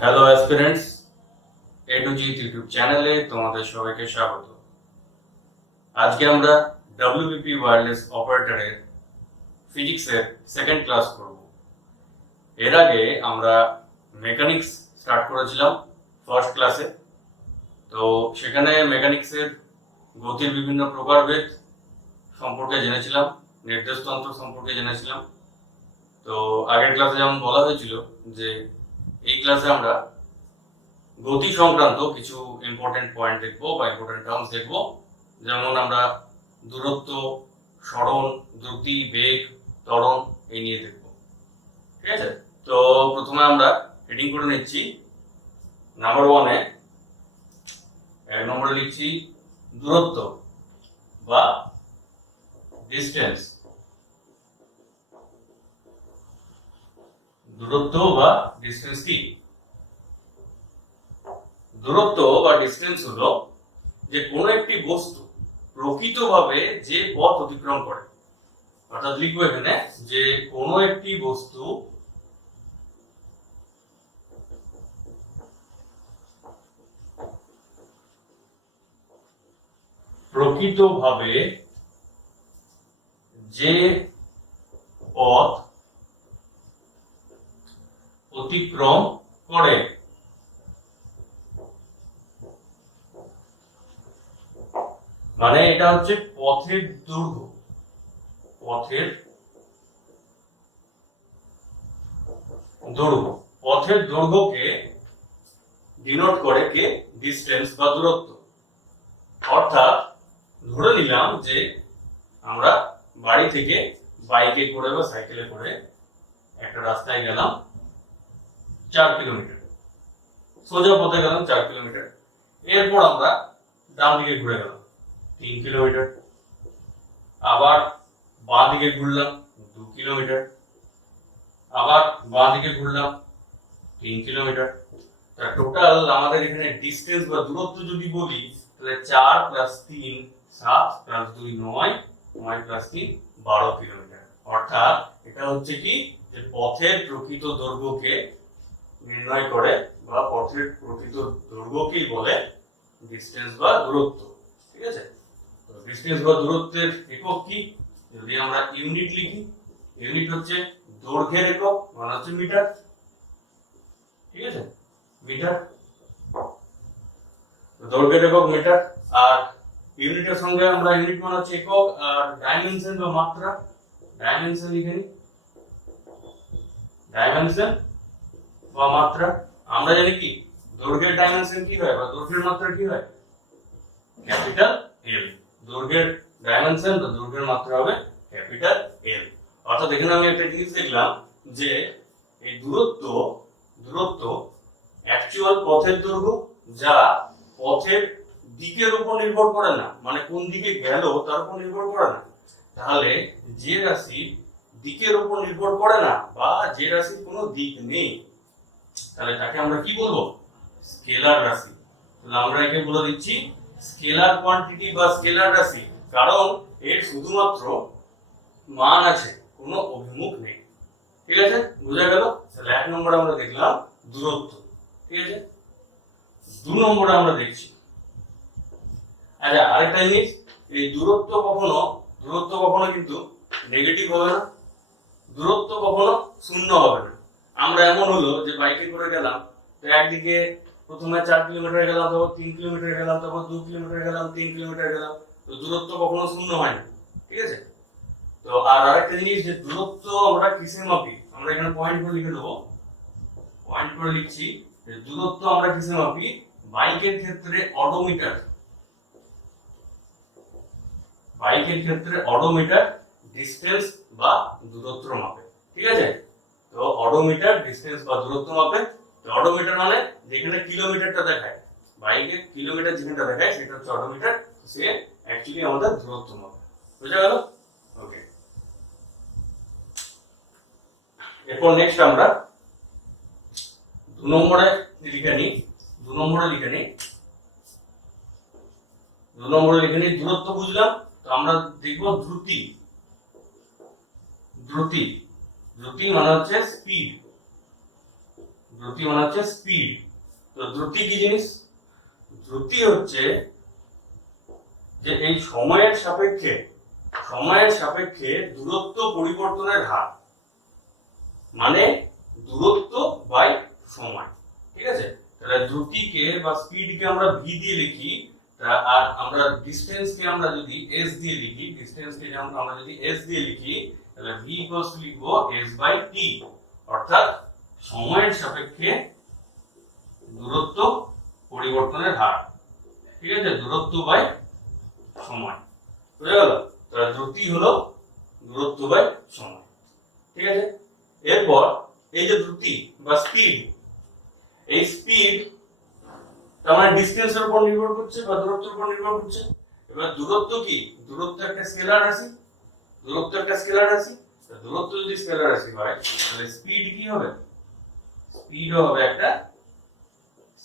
Hello aspirants, এ two জি YouTube চ্যানেলে তোমাদের সবাইকে স্বাগত। আজকে আমরা ডব্লিউবিপি ওয়্যারলেস অপারেটরের ফিজিক্সের সেকেন্ড ক্লাস করব। এর আগে আমরা মেকানিক্স স্টার্ট করেছিলাম ফার্স্ট ক্লাসে। তো সেখানে মেকানিক্সের গতির বিভিন্ন প্রকারভেদ সম্পর্কে জেনেছিলাম, নির্দেশতন্ত্র সম্পর্কে জেনেছিলাম। তো আগের ক্লাসে যেমন বলা হয়েছিল যে এই ক্লাসে আমরা গতি সংক্রান্ত কিছু ইম্পর্টেন্ট পয়েন্ট দেখবো বা ইম্পর্টেন্ট টার্মস দেখবো। যেমন আমরা দূরত্ব, সরণ, দ্রুতি, বেগ, ত্বরণ এই নিয়ে দেখবো। ঠিক আছে, তো প্রথমে আমরা হেডিং করে নিচ্ছি। নাম্বার ওয়ানে এক নম্বরে লিখছি দূরত্ব বা ডিস্টেন্স। দূরত্ব বা ডিস্টেন্স কি? দূরত্ব বা ডিস্টেন্স হলো যে কোনো একটি বস্তু প্রকৃতভাবে যে পথ অতিক্রম করে, অর্থাৎ লিখবো এখানে যে কোনো একটি বস্তু প্রকৃতভাবে যে পথ অতিক্রম করে। মানে এটা হচ্ছে পথের দৈর্ঘ্য। পথের দৈর্ঘ্য, পথের দৈর্ঘ্যকে ডিনোট করে কে? ডিস্টেন্স বা দূরত্ব। অর্থাৎ ধরে নিলাম যে আমরা বাড়ি থেকে বাইকে করে বা সাইকেলে করে একটা রাস্তায় গেলাম 4 কিলোমিটার, সোজা পথে গেলাম 4 কিলোমিটার। এরপর আমরা ডান দিকে ঘুরে গেলাম 3 কিলোমিটার, আবার বাঁ দিকে ঘুরলাম 2 কিলোমিটার, আবার বাঁ দিকে ঘুরলাম 3 কিলোমিটার। টোটাল আমাদের এখানে ডিস্টেন্স বা দূরত্ব যদি বলি তাহলে 4 প্লাস 3 7 প্লাস 2 9, 9 প্লাস 3 12 কিলোমিটার। অর্থাৎ এটা হচ্ছে কি যে পথের প্রকৃত দৈর্ঘ্যকে নির্ণয় করে বা পথের প্রকৃত দৈর্ঘ্যকেই বলে ডিস্টেন্স বা দূরত্ব। ঠিক আছে, তো ডিস্টেন্স বা দূরত্বের একক কি? যদি আমরা ইউনিট লিখি, ইউনিট হচ্ছে দৈর্ঘ্যের একক, মানে হচ্ছে মিটার। ঠিক আছে, মিটার, দৈর্ঘ্যের একক মিটার। আর ইউনিটের সঙ্গে আমরা ইউনিট মানে হচ্ছে একক, আর ডাইমেনশন বা মাত্রা, ডাইমেনশন লিখে নিই। ডাইমেনশন বা মাত্রা আমরা জানি কি দৈর্ঘ্যের ডাইমেনশন কি হয় বা দৈর্ঘ্যের মাত্রা কি হয়? ক্যাপিটাল এল। দৈর্ঘ্যের ডাইমেনশন বা দৈর্ঘ্যের মাত্রা হবে ক্যাপিটাল এল। অর্থাৎ এখানে আমি একটা জিনিস দেখলাম যে এই দূরত্ব দূরত্ব অ্যাকচুয়াল পথের দৈর্ঘ্য, যা পথের দিকের উপর নির্ভর করে না, মানে কোন দিকে গেল তার উপর নির্ভর করে না। তাহলে যে রাশি দিকের উপর নির্ভর করে না বা যে রাশির কোনো দিক নেই, তাহলে তাকে আমরা কি বলবো? স্কেলার রাশি। তাহলে আমরা একে বলে দিচ্ছি স্কেলার কোয়ান্টিটি বা স্কেলার রাশি, কারণ এর শুধুমাত্র মান আছে, কোনো অভিমুখ নেই। ঠিক আছে, বোঝা গেল? তাহলে এক নম্বরে আমরা দেখলাম দূরত্ব। ঠিক আছে, 2 নম্বরে আমরা দেখছি, আচ্ছা আরেকটা জিনিস, এই দূরত্ব কখনো কিন্তু নেগেটিভ হবে না, দূরত্ব কখনো শূন্য হবে না। আমরা এমন হলো যে বাইকে করে গেলাম, তো একদিকে প্রথমে 4 কিলোমিটার গেলাম, তারপর 3 কিলোমিটার গেলাম, তারপর 2 কিলোমিটার গেলাম, 3 কিলোমিটার গেলাম, তো দূরত্ব কখনো শূন্য হয় না। ঠিক আছে, তো আর আরেকটা জিনিস যে দূরত্ব আমরা কিসে মাপি, আমরা এখানে পয়েন্ট করে লিখে দেবো। পয়েন্ট করে লিখছি যে দূরত্ব আমরা কিসে মাপি? বাইকের ক্ষেত্রে অডোমিটার, বাইকের ক্ষেত্রে অডোমিটার ডিস্টেন্স বা দূরত্ব মাপে। ঠিক আছে, তো অডোমিটার ডিস্টেন্স বা দূরত্ব মাপে। তো অডোমিটার মানে যেখানে কিলোমিটারটা দেখায়, বাইকের কিলোমিটার যেখানটা দেখায় সেটা হচ্ছে অডোমিটার, সে অ্যাকচুয়ালি আমাদের দূরত্ব মাপে। বুঝা গেল? ওকে, এরপর নেক্সট আমরা 2 নম্বরে লিখে নিই। 2 নম্বরে লিখে নিই দূরত্ব বুঝলাম। তো আমরা দেখবো দ্রুতি। দ্রুতি, দ্রুতি মানে হচ্ছে স্পিড। দ্রুতি মানে হচ্ছে স্পিড। তো দ্রুতি কি জিনিস? দ্রুতি হচ্ছে যে এই সময়ের সাপেক্ষে দূরত্ব পরিবর্তনের হার, মানে দূরত্ব বাই সময়। ঠিক আছে, তাহলে দ্রুতিকে বা স্পিডকে আমরা ভি দিয়ে লিখি, আর আমরা ডিসটেন্সকে আমরা যদি এস দিয়ে লিখি, তাহলে ভি ইকুয়ালস টু লিখবো এস বাই টি, অর্থাৎ সময়ের সাপেক্ষে দূরত্ব পরিবর্তনের হার। ঠিক আছে, দূরত্ব বাই সময়, বুঝা গেল? তাহলে দ্রুতি হলো দূরত্ব বাই সময়। ঠিক আছে, এরপর এই যে দ্রুতি বা স্পিড, এই স্পিড তার মানে ডিসটেন্সের উপর নির্ভর করছে বা দূরত্বের উপর নির্ভর করছে। এবার দূরত্ব কি? দূরত্ব একটা স্কেলার রাশি। দূরত্ব যদি স্কেলার রাশি হয়, তাহলে স্পিড কি হবে? স্পিডও হবে একটা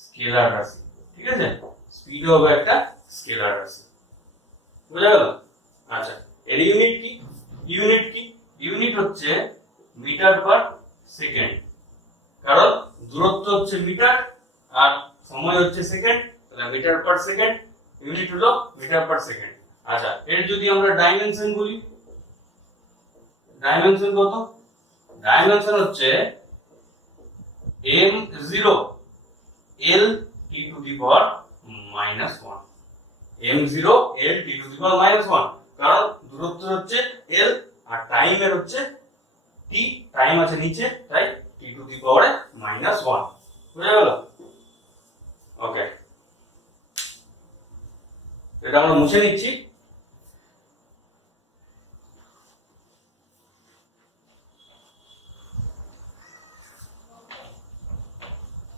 স্কেলার রাশি। ঠিক আছে, স্পিডও হবে একটা স্কেলার রাশি, বুঝা গেল? আচ্ছা, এর ইউনিট হচ্ছে মিটার পার সেকেন্ড, কারণ দূরত্ব হচ্ছে মিটার আর সময় হচ্ছে সেকেন্ড, তাহলে মিটার পার সেকেন্ড, ইউনিট হলো মিটার পার সেকেন্ড। আচ্ছা, এর যদি আমরা ডাইমেনশন বলি, ডাইমেনশন কত? ডাইমেনশন হচ্ছে m0 l t to the power -1, m0 l t to the power -1, কারণ দূরত্ব হচ্ছে l আর টাইমের হচ্ছে t, টাইম আছে নিচে, তাই t টু দি পাওয়ার -1, বুঝা গেল? ওকে, এটা আমরা মুছে নিচ্ছি।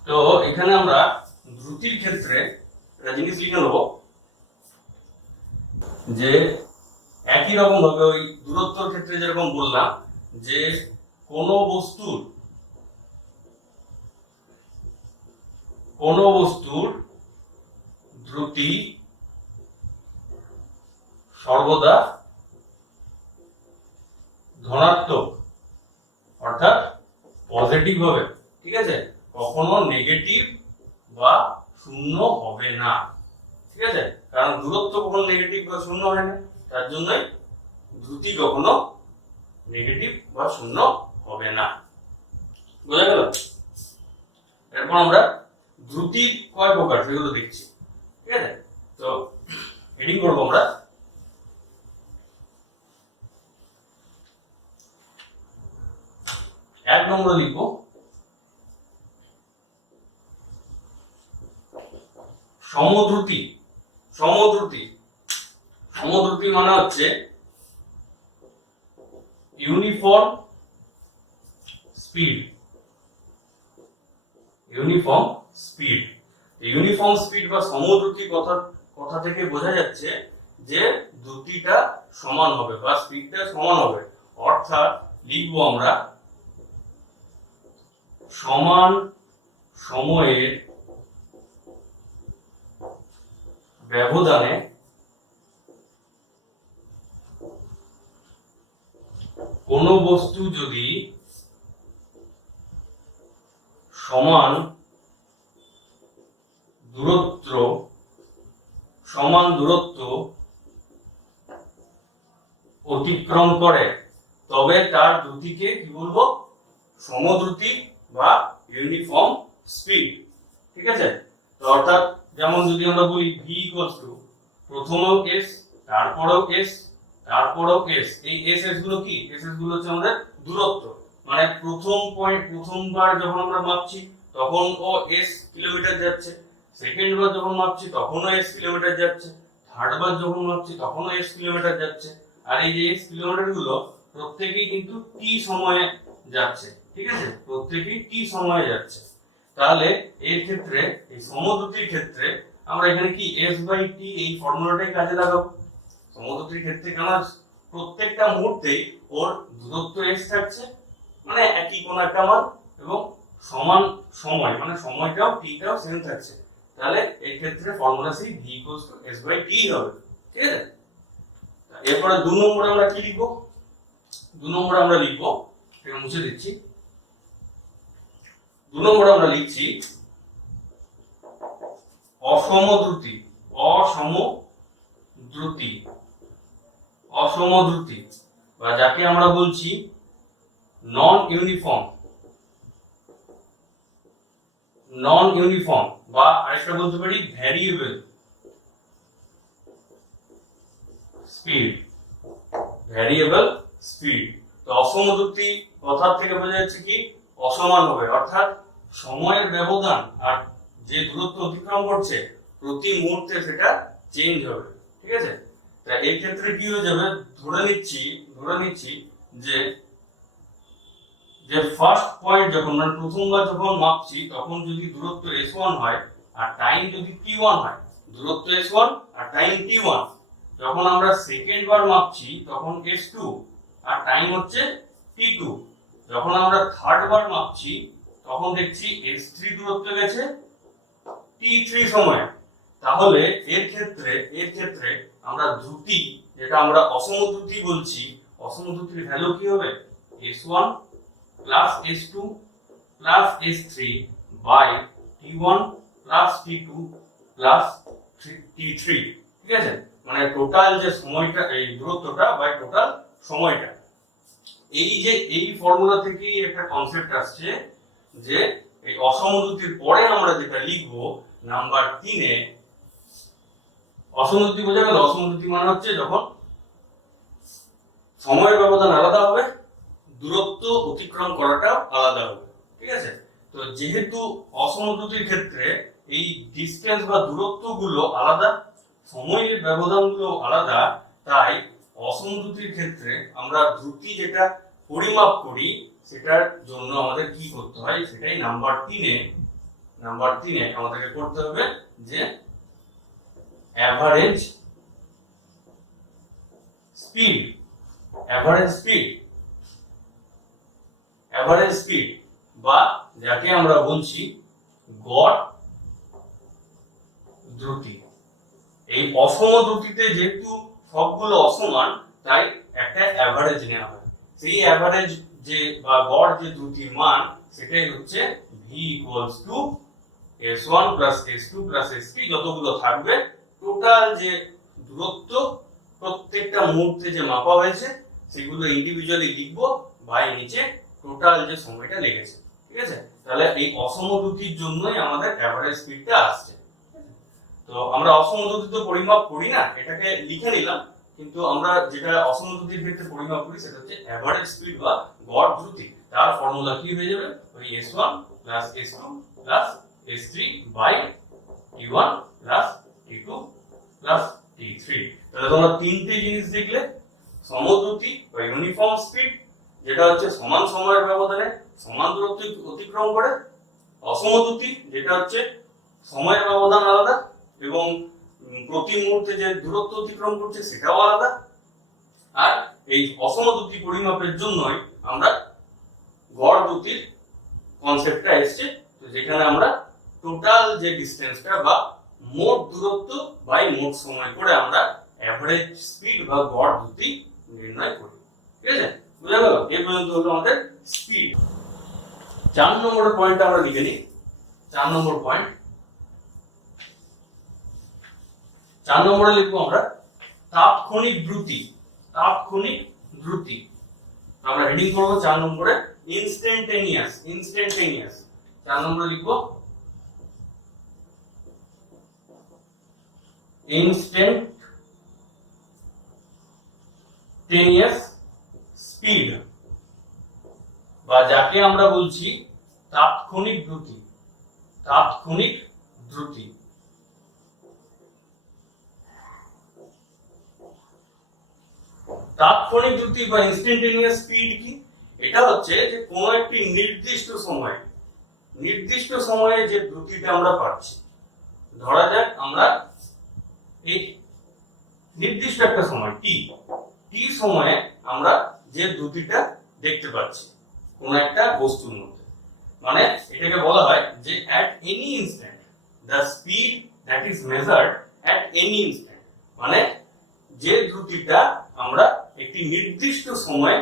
তো এখানে আমরা দ্রুতির ক্ষেত্রে একটা জিনিস লিখে নেব, যে একই রকম ভাবে ওই দূরত্বের ক্ষেত্রে যেরকম বললাম, যে কোন বস্তুর দ্রুতি সর্বদা ধনাত্মক, অর্থাৎ পজিটিভ হবে। ঠিক আছে, কখনো নেগেটিভ বা শূন্য হবে না। ঠিক আছে, কারণ দূরত্ব কখনো নেগেটিভ বা শূন্য হয় না, তার জন্যই দ্রুতি কখনো নেগেটিভ বা শূন্য হবে না, বোঝা গেল? এরপর আমরা দ্রুতির কয় প্রকার সেগুলো দেখছি। ঠিক আছে, তো হেডিং করবো আমরা 1 নম্বরে লিখবো সমদ্রুতি। সমদ্রুতি মানে হচ্ছে ইউনিফর্ম স্পিড। ইউনিফর্ম স্পিড বা সমদ্রুতি কথা থেকে বোঝা যাচ্ছে যে দ্রুতিটা সমান হবে বা স্পিডটা সমান হবে, অর্থাৎ লিখবো আমরা সমান সময়ের ব্যবধানে কোন বস্তু যদি সমান দূরত্ব অতিক্রম করে, তবে তার দ্রুতিকে কি বলবো? সমদ্রুতি বা ইউনিফর্ম স্পিড। ঠিক আছে, তো অর্থাৎ যেমন যদি আমরা বলি v ইকুয়ালস টু প্রথমেও s, তারপরেও s, তারপরেও s, এই s গুলো কি? s গুলো হচ্ছে আমাদের দূরত্ব, মানে প্রথমবার যখন আমরা মাপছি তখন ও s কিলোমিটার যাচ্ছে, সেকেন্ড বার যখন মাপছি তখনও s কিলোমিটার যাচ্ছে, থার্ড বার যখন মাপছি তখনও s কিলোমিটার যাচ্ছে। আর এই যে s কিলোমিটার গুলো প্রত্যেকেই কিন্তু t সময়ে যাচ্ছে। ঠিক আছে, প্রত্যেকেই t সময়ে যাচ্ছে। তাহলে এর ক্ষেত্রে, এই সমদ্রুতির ক্ষেত্রে আমরা এখানে কি s বাই t এই ফর্মুলাটাই কাজে লাগাবো। সমদ্রুতির ক্ষেত্রে কেন প্রত্যেকটা মুহূর্তেই ওর দূরত্ব s থাকছে, মানে একই কোন একটা মান, এবং সমান সময় মানে সময়টাও tটাও সেম থাকছে, তাহলে এই ক্ষেত্রে formula see v equals to s by t হবে। ঠিক আছে, এরপরে 2 নম্বরে আমরা কি লিখবো? 2 নম্বরে আমরা লিখবো, এটা মুছে দিচ্ছি, 2 2 নম্বরে আমরা লিখছি অসম দ্রুতি। অসম দ্রুতি, অসম দ্রুতি বা যাকে আমরা বলছি নন ইউনিফর্ম, নন ইউনিফর্ম বা আরেকটা বলতে পারি ভ্যারিয়েবল স্পিড, ভ্যারিয়েবল স্পিড। তো অসম দ্রুতি কথা থেকে বোঝা যাচ্ছে কি অসমান হবে, অর্থাৎ সময়ের ব্যবধান আর যে দূরত্ব অতিক্রম করছে প্রতি মুহূর্তে সেটা চেঞ্জ হবে, ঠিক আছে। তা এই ক্ষেত্রে কি হয়ে যাবে, ধরে নিচ্ছি যে যে ফার্স্ট পয়েন্ট যখন মানে প্রথমবার যখন মাপছি তখন যদি দূরত্ব s1 হয় আর টাইম যদি t1 হয়, দূরত্ব s1 আর টাইম t1, যখন আমরা সেকেন্ড বার মাপছি তখন s2 আর টাইম হচ্ছে t2, যখন আমরা থার্ড বার মাপছি তখন দেখছি s3 দূরত্ব গেছে t3 সময়ে। তাহলে এর ক্ষেত্রে আমরা দ্রুতি, যেটা আমরা অসম দ্রুতি বলছি, অসম দ্রুতির ভ্যালু কি হবে s1 plus s2 plus s3 by t1 plus t2 plus t3, ঠিক আছে। মানে টোটাল যে সময়টা, এই দূরত্বটা বাই টোটাল সময়টা। এই যে এই ফর্মুলা থেকেই একটা কনসেপ্ট আসছে যে এই অসম দ্রুতির পরে আমরা যেটা লিখব নাম্বার 3 এ, অসম দ্রুতি বোঝা গেল। অসম দ্রুতি মানে হচ্ছে যখন সময়ের ব্যবধান আলাদা হবে, দূরত্ব অতিক্রম করাটা আলাদা হবে, ঠিক আছে। তো যেহেতু অসম দ্রুতির ক্ষেত্রে এই ডিসটেন্স বা দূরত্বগুলো আলাদা, সময়ের ব্যবধানগুলো আলাদা, তাই অসম দ্রুতির ক্ষেত্রে আমরা দ্রুতি যেটা পরিমাপ করি সেটার জন্য আমাদের কি করতে হয়, সেটাই নাম্বার 3 এ আমাদেরকে করতে হবে যে অ্যাভারেজ স্পিড, অ্যাভারেজ স্পিড বা যাকে আমরা বলছি গড় দ্রুতি। এই অসম দ্রুতিতে যেহেতু সবগুলো অসমান তাই একটা অ্যাভারেজ নেওয়া হয়, সেই অ্যাভারেজ যে বা গড় যে দ্রুতির মান সেটাই হচ্ছে v equals two s1 plus s2 plus s3, যতগুলো থাকবে টোটাল যে দূরত্ব প্রত্যেকটা মুহূর্তে যে মাপা হয়েছে সেগুলো ইন্ডিভিজুয়ালি লিখবো বাই নিচে টোটাল যে সময়টা লেগেছে, ঠিক আছে। তাহলে এই অসম দ্রুতির জন্যই আমাদের অ্যাভারেজ স্পিডটা আসছে। তো আমরা অসম দ্রুতি তো পরিমাপ করি না, এটাকে লিখে নিলাম, কিন্তু আমরা যেটা অসম দ্রুতির ক্ষেত্রে পরিমাপ করি সেটা হচ্ছে অ্যাভারেজ স্পিড বা গড় দ্রুতি। তার ফর্মুলা কি হয়ে যাবে, ওই s1 plus s2 plus s3 by t1 plus t2 plus t3। তাহলে তোমরা তিনটে জিনিস দেখলে, সমদ্রুতি বা ইউনিফর্ম স্পিড যেটা হচ্ছে সমান সময়ের ব্যবধানে সমান দূরত্ব অতিক্রম করে, অসমদ্রুতি যেটা হচ্ছে সময়ের ব্যবধান আলাদা এবং প্রতি মুহূর্তে যে দূরত্ব অতিক্রম করছে সেটাও আলাদা। আর এই অসমদ্রুতি পরিমাপের জন্যই আমরা গড় দ্রুতির কনসেপ্টটা এসছে, তো যেখানে আমরা টোটাল যে ডিসটেন্সটা বা মোট দূরত্ব বাই মোট সময় করে আমরা অ্যাভারেজ স্পিড বা গড় দ্রুতি নির্ণয় করি, ঠিক আছে। বুঝা গেল? এই পর্যন্ত হলো আমাদের স্পিড। 4 নম্বরের পয়েন্টটা আমরা লিখে নিই। 4 নম্বর পয়েন্ট, 4 নম্বরে লিখবো আমরা তাৎক্ষণিক দ্রুতি। তাৎক্ষণিক দ্রুতি আমরা হেডিং করব 4 নম্বরে ইনস্ট্যান্টেনিয়াস। 4 নম্বরে লিখবো ইনস্ট্যান্টেনিয়াস স্পিড বা যাকে আমরা বলছি তাৎক্ষণিক দ্রুতি। তাৎক্ষণিক দ্রুতি তাৎক্ষণিক দ্রুতি বা ইনস্ট্যান্টেনিয়াস স্পিড কি? এটা হচ্ছে যে কোনো একটি নির্দিষ্ট সময়ে যে দ্রুতিটা আমরা পাচ্ছি। ধরা যাক আমরা এই নির্দিষ্ট একটা সময় টি সময়ে আমরা যে দ্রুতিটা দেখতে পাচ্ছি কোনো একটা বস্তুর মধ্যে, মানে এটাকে বলা হয় যে at any instant the speed that is measured at any instant, মানে যে দ্রুতিটা আমরা একটি নির্দিষ্ট সময়ে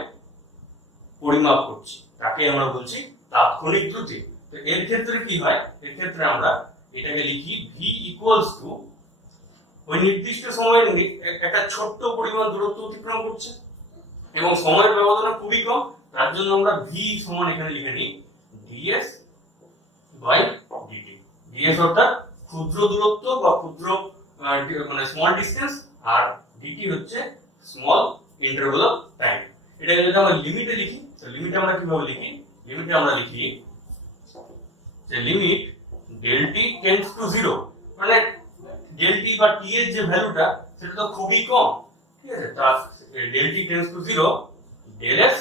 পরিমাপ করছি তাকে আমরা বলছি তাৎক্ষণিক দ্রুতি। তো এর ক্ষেত্রে কি হয়, এর ক্ষেত্রে আমরা এটাকে লিখি v ইকুয়ালস টু ওই নির্দিষ্ট সময়ের একটা ছোট্ট পরিমাণ দূরত্ব অতিক্রম করছে এবং সময়ের ব্যবধান খুবই কম, তার জন্য আমরা v সমান এখানে লিখে নিই ds বাই dt। ds অর্থাৎ ক্ষুদ্র দূরত্ব বা ক্ষুদ্র মানে স্মল ডিসটেন্স, আর dt হচ্ছে স্মল ইন্টারভাল অফ টাইম। এটা যদি আমরা লিমিটে লিখি, তো লিমিটে আমরা কিভাবে লিখি, লিমিটে আমরা লিখি যে limit del t tends to 0, মানে del t বা t এর যে ভ্যালুটা সেটা তো খুবই কম, ঠিক আছে, তার del t tends to 0 del s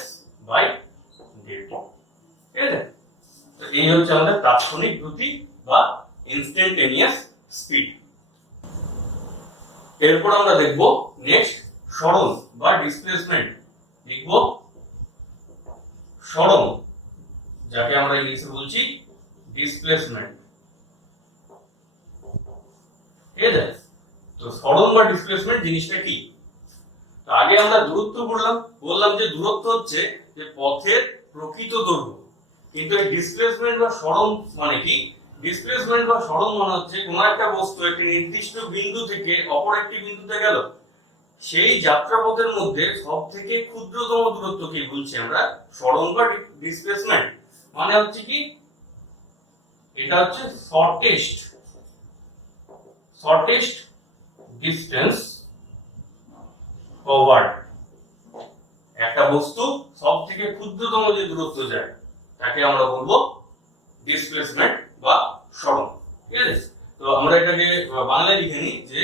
by del t, ঠিক আছে। তো এই হচ্ছে আমাদের তাৎক্ষণিক দ্রুতি বা ইনস্ট্যান্টেনিয়াস স্পিড। এরপর আমরা দেখব নেক্সট সরণ বা ডিসপ্লেসমেন্ট। লিখব সরণ, যাকে আমরা ইংলিশে বলছি ডিসপ্লেসমেন্ট, ঠিক আছে। তো সরণ বা ডিসপ্লেসমেন্ট জিনিসটা কি? তো আগে আমরা দূরত্ব বললাম যে দূরত্ব হচ্ছে যে পথের প্রকৃত দৈর্ঘ্য, কিন্তু এই ডিসপ্লেসমেন্ট বা সরণ মানে কি? ডিসপ্লেসমেন্ট বা সরণ মানে হচ্ছে কোন একটা বস্তু একটি নির্দিষ্ট বিন্দু থেকে অপর একটি বিন্দুতে গেল, সেই যাত্রাপথের মধ্যে সবথেকে ক্ষুদ্রতম দূরত্বকে বলছি আমরা সরণ বা ডিসপ্লেসমেন্ট। মানে হচ্ছে কি, এটা হচ্ছে শর্টেস্ট ডিসটেন্স কভার্ড। একটা বস্তু সবথেকে ক্ষুদ্রতম যে দূরত্ব যায় তাকে আমরা বলবো ডিসপ্লেসমেন্ট বা সরণ, ঠিক আছে। তো আমরা এটাকে বাংলায় লিখে নিই যে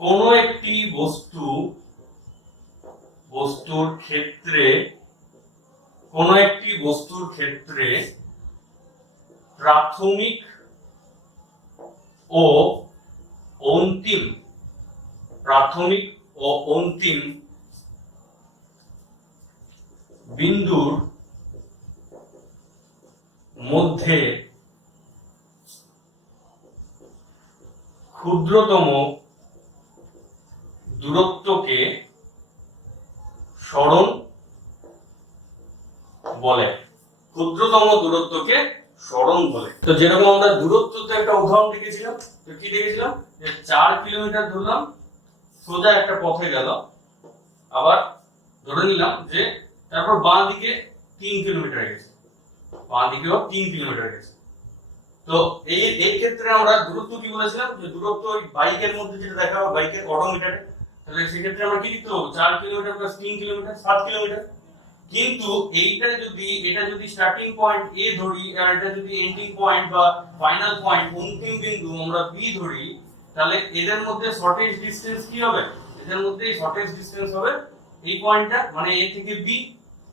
কোন একটি বস্তুর ক্ষেত্রে প্রাথমিক ও অন্তিম বিন্দুর মধ্যে ক্ষুদ্রতম দূরত্বকে সরণ বলে। ক্ষুদ্রতম দূরত্বকে সরণ বলে। তো যেরকম আমরা দূরত্বতে একটা উদাহরণ দেখেছিলাম, তো কি দেখেছিলাম যে 4 কিলোমিটার ধরলাম, সোজা একটা পথে গেল, আবার ধরে নিলাম যে তারপর বাঁ দিকে 3 কিলোমিটার গেছে, বাঁ দিকেও 3 কিলোমিটার গেছে। তো এই ক্ষেত্রে আমরা দূরত্ব কি বলেছিলাম যে দূরত্ব ওই বাইকের মধ্যে যেটা দেখা হবে বাইকের অডোমিটারে, তাহলে সেই ক্ষেত্রে আমরা কি লিখতে হবে 4 কিলোমিটার প্লাস 3 কিলোমিটার 7 কিলোমিটার। কিন্তু এটা যদি স্টার্টিং পয়েন্ট এ ধরি আর এটা যদি এন্ডিং পয়েন্ট বা ফাইনাল পয়েন্ট অন্তিম বিন্দু আমরা বি ধরি, তাহলে এদের মধ্যে শর্টেস্ট ডিসটেন্স কি হবে? এদের মধ্যে শর্টেস্ট ডিসটেন্স হবে এই পয়েন্টটা, মানে এ থেকে বি।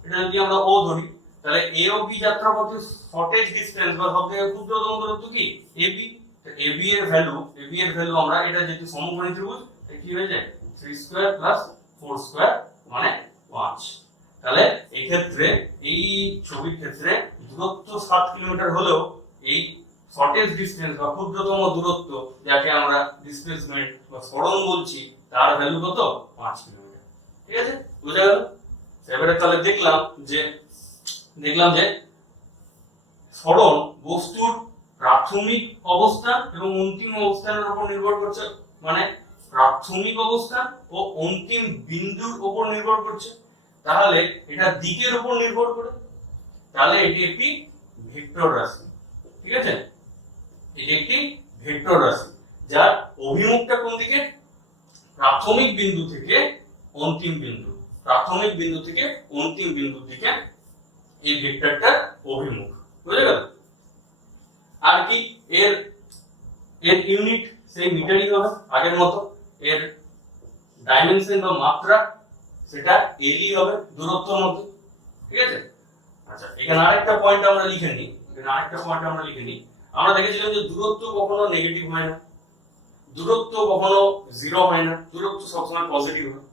এটা যদি আমরা ও ধরি, তাহলে এ ও বি যাত্রাপথের শর্টেস্ট ডিসটেন্স বা সবথেকে ক্ষুদ্রতম দূরত্ব কি? এবি। তো এবি এর ভ্যালু আমরা, এটা যেহেতু সমকোণী ত্রিভুজ, কি হয়ে যায় 3 স্কয়ার প্লাস 4 স্কয়ার মানে 5। তাহলে এই ক্ষেত্রে এই ছবির ক্ষেত্রে দূরত্ব 7 কিলোমিটার হলেও এই শর্টেস্ট ডিসটেন্স বা ক্ষুদ্রতম দূরত্ব, যাকে আমরা ডিসপ্লেসমেন্ট বা সরণ বলছি, তার ভ্যালু কত? 5 কিলোমিটার। ঠিক আছে, বুঝা গেল? এবারে তাহলে দেখলাম যে সরণ বস্তুর প্রাথমিক অবস্থান এবং অন্তিম অবস্থানের উপর নির্ভর করছে, মানে প্রাথমিক অবস্থান ও অন্তিম বিন্দুর উপর নির্ভর করছে। তাহলে এটা দিকের উপর নির্ভর করে, তাহলে এটি একটি ভেক্টর রাশি। ঠিক আছে, এটি একটি ভেক্টর রাশি যার অভিমুখটা কোন দিকে? প্রাথমিক বিন্দু থেকে অন্তিম বিন্দু, প্রাথমিক বিন্দু থেকে অন্তিম বিন্দুর দিকে এই ভেক্টরটার অভিমুখ। বুঝে গেল? আর কি এর ইউনিট সেই মিটারই হবে আগের মতো, এর ডাইমেনশন বা মাত্রা সেটা এলই হবে দূরত্বের মধ্যে। ঠিক আছে, আচ্ছা এখানে আরেকটা পয়েন্ট আমরা লিখে নিই, আমরা দেখেছিলাম যে দূরত্ব কখনো নেগেটিভ হয় না, দূরত্ব কখনো জিরো হয় না, দূরত্ব সবসময় পজিটিভ হয়।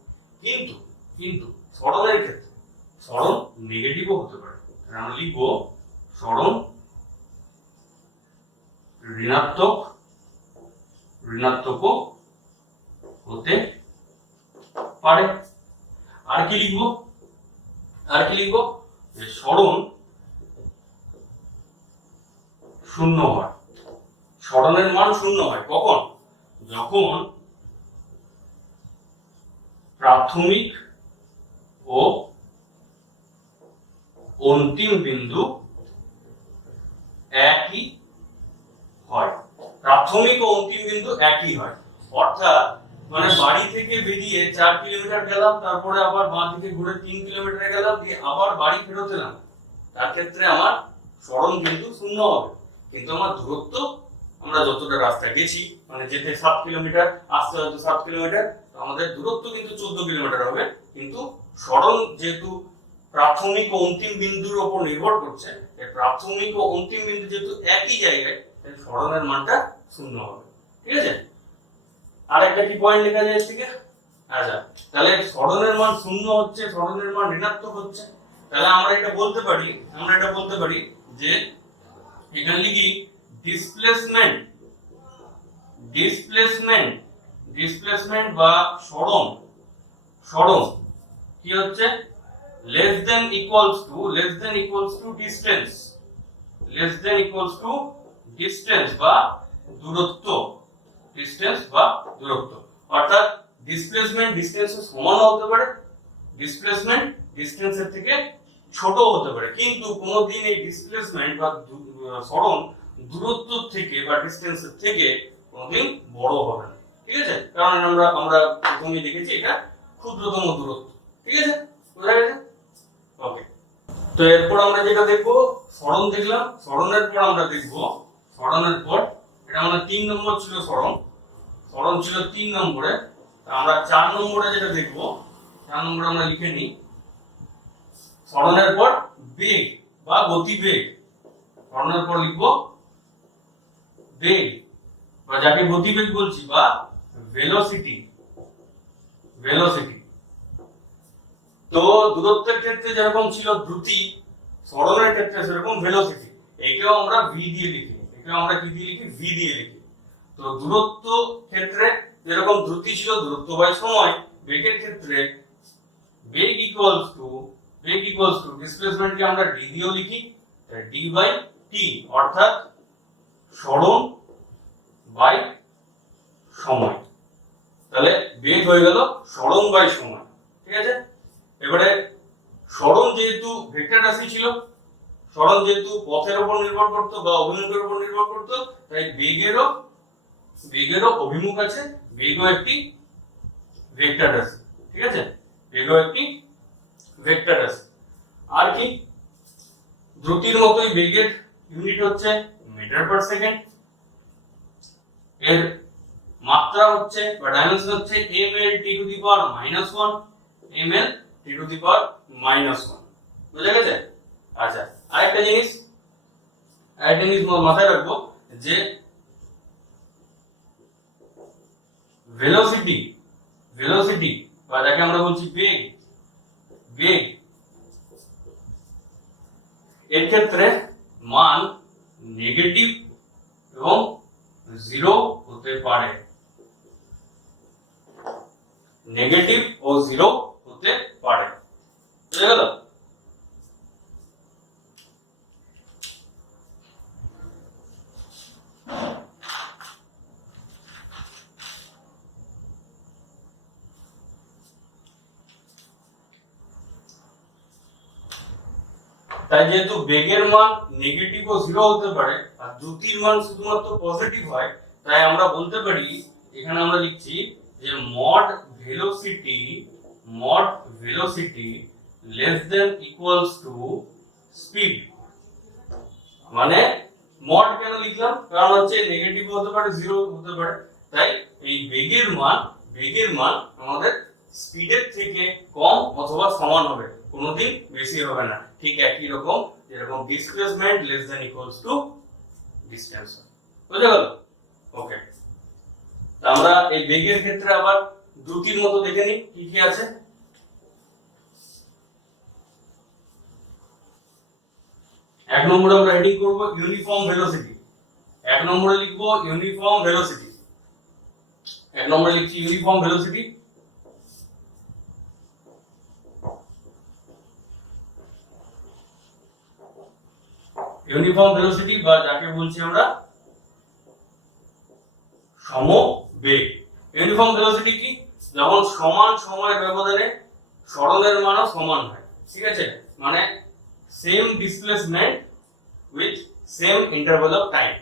কিন্তু সরণের ক্ষেত্রে সরণ নেগেটিভও হতে পারে। আমরা লিখব সরণ ঋণাত্মকও হতে পারে। আর কি লিখবো? যে সরণ শূন্য হয়, সরণের মান শূন্য হয় কখন? যখন প্রাথমিক ও অন্তিম বিন্দু একই হয়। প্রাথমিক ও অন্তিম বিন্দু একই হয়, অর্থাৎ মানে বাড়ি থেকে বেরিয়ে 4 কিলোমিটার গেলাম, তারপরে আবার বাঁ দিকে ঘুরে 3 কিলোমিটার গেলাম, দিয়ে আবার বাড়ি ফেরত এলাম, তার ক্ষেত্রে আমার সরণ কিন্তু শূন্য হবে। কিন্তু আমার দূরত্ব, আমরা যতটা রাস্তা গেছি, মানে যেতে 7 কিলোমিটার, আসতে হয়তো 7 কিলোমিটার, আমাদের দূরত্ব কিন্তু 14 কিলোমিটার হবে। কিন্তু সরণ যেহেতু প্রাথমিক ও অন্তিম বিন্দুর উপর নির্ভর করছে, এই প্রাথমিক ও অন্তিম বিন্দু যেহেতু একই জায়গায়, তাই সরণের মানটা শূন্য হবে। ঠিক আছে? আর একটা কি পয়েন্ট লেখা যায় এর থেকে? আচ্ছা, তাহলে সরণের মান শূন্য হচ্ছে, সরণের মান ঋণাত্মক হচ্ছে, তাহলে আমরা এটা বলতে পারি যে এখানে লিখি ডিসপ্লেসমেন্ট বা সরণ কি হচ্ছে? less than equals to distance বা দূরত্ব, অর্থাৎ ডিসপ্লেসমেন্ট ডিসটেন্সের সমান হতে পারে, ডিসপ্লেসমেন্ট ডিসটেন্সের থেকে ছোট হতে পারে, কিন্তু কোনোদিন এই ডিসপ্লেসমেন্ট বা সরণ দূরত্ব থেকে বা ডিসটেন্সের থেকে কোনোদিন বড় হবে না। ঠিক আছে? কারণ আমরা প্রথমেই দেখেছি এটা ক্ষুদ্রতম দূরত্ব। ঠিক আছে? বোঝা গেছে? ওকে, তো এরপর আমরা যেটা দেখবো, সরণ দেখলাম, সরণের পর আমরা দেখবো, সরণের পর এটা আমাদের 3 নম্বর ছিল, সরণ ছিল 3 নম্বরে। আমরা 4 নম্বরে যেটা দেখবো, 4 নম্বরে আমরা লিখে নিই সরণের পর বেগ বা গতিবেগ। সরণের পর লিখবো বেগ, বা যাকে গতিবেগ বলছি, বা ভেলোসিটি। তো দূরত্বের ক্ষেত্রে যেরকম ছিল দ্রুতি, সরণের ক্ষেত্রে সেরকম ভেলোসিটি। এটাও আমরা ভি দিয়ে লিখি, ভি দিয়ে লিখি। তো দূরত্ব ক্ষেত্রে যেরকম দ্রুতি ছিল, দূরত্ব বাই সময়, বেগের ক্ষেত্রে বেগ ইকুয়ালস টু ডিসপ্লেসমেন্টকে আমরা ডি দিয়েও লিখি, ডি বাই টি, অর্থাৎ সরণ বাই সময়। তাহলে বেগ হয়ে গেল সরণ বাই সময়। ঠিক আছে? এবারে সরণ যেহেতু ভেক্টর রাশি ছিল, সরণ যেহেতু পথের উপর নির্ভর করতো বা অভিমুখের উপর নির্ভর করতো, তাই বেগেরও অভিমুখ আছে, বেগও একটি ভেক্টর রাশি। ঠিক আছে? বেগও একটি ভেক্টর রাশি। আর কি, দ্রুতির মতোই বেগের ইউনিট হচ্ছে মিটার পার সেকেন্ড, এর মাত্রা হচ্ছে বা ডাইমেনশন হচ্ছে ml t to the power -1, ml t to the power -1। বুঝা গেছে? আচ্ছা, আরেকটা জিনিস মাথায় রাখবো যে ভেলোসিটি বা যাকে আমরা বলছি বেগ, এর ক্ষেত্রে মান নেগেটিভ এবং 0 হতে পারে, নেগেটিভ ও 0 হতে পারে। বুঝা গেল? তাই যেহেতু বেগের মান নেগেটিভ ও 0 হতে পারে, আর দ্রুতির মান শুধুমাত্র পজিটিভ হয়, তাই আমরা বলতে পারি, এখানে আমরা লিখছি যে mod velocity less than equals to speed. মানে মড কেন লিখলাম? কারণ হচ্ছে নেগেটিভ হতে পারে, 0 হতে পারে, তাই এই বেগের মান আমাদের স্পিডের থেকে কম অথবা সমান হবে, কোনোদিন বেশি হবে না। ঠিক একই রকম যেরকম displacement less than equals to distance. বুঝা গেল? ওকে, আমরা এই বেগের ক্ষেত্রে আবার দ্রুতির মতো দেখে নিই কি কি আছে। এক নম্বরে আমরা হেডিং করব ইউনিফর্ম ভেলোসিটি। এক নম্বরে লিখবো ইউনিফর্ম ভেলোসিটি। এক নম্বরে লিখছি ইউনিফর্ম ভেলোসিটি। ইউনিফর্ম ভেলোসিটি বা যাকে বলছি আমরা সমবেগ। ইউনিফর্ম ভেলোসিটি কি? যখন সমান সময়ের ব্যবধানে সরণের মানও সমান হয়, ঠিক আছে, মানে same displacement with same interval of time,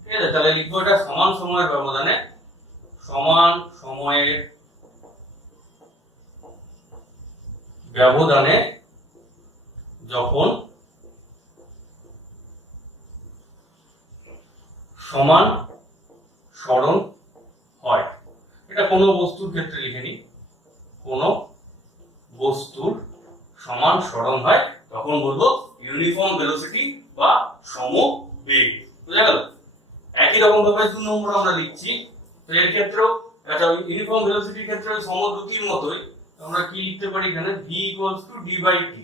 ঠিক আছে। তাহলে লিখবো এটা সমান সময়ের ব্যবধানে, সমান সময়ের ব্যবধানে যখন সমান সরণ হয়। এটা কোনো বস্তুর ক্ষেত্রে লিখে নিই, কোনো বস্তুর সমান সরণ হয় তখন বলবো ইউনিফর্ম ভেলোসিটি বা সমবেগ। বুঝা গেল? একই রকম ভাবে 2 নম্বর আমরা লিখছি। তো এর ক্ষেত্রেও একটা ইউনিফর্ম ভেলোসিটির ক্ষেত্রে সমদ্রুতির মতোই আমরা কি লিখতে পারি এখানে v = d/t,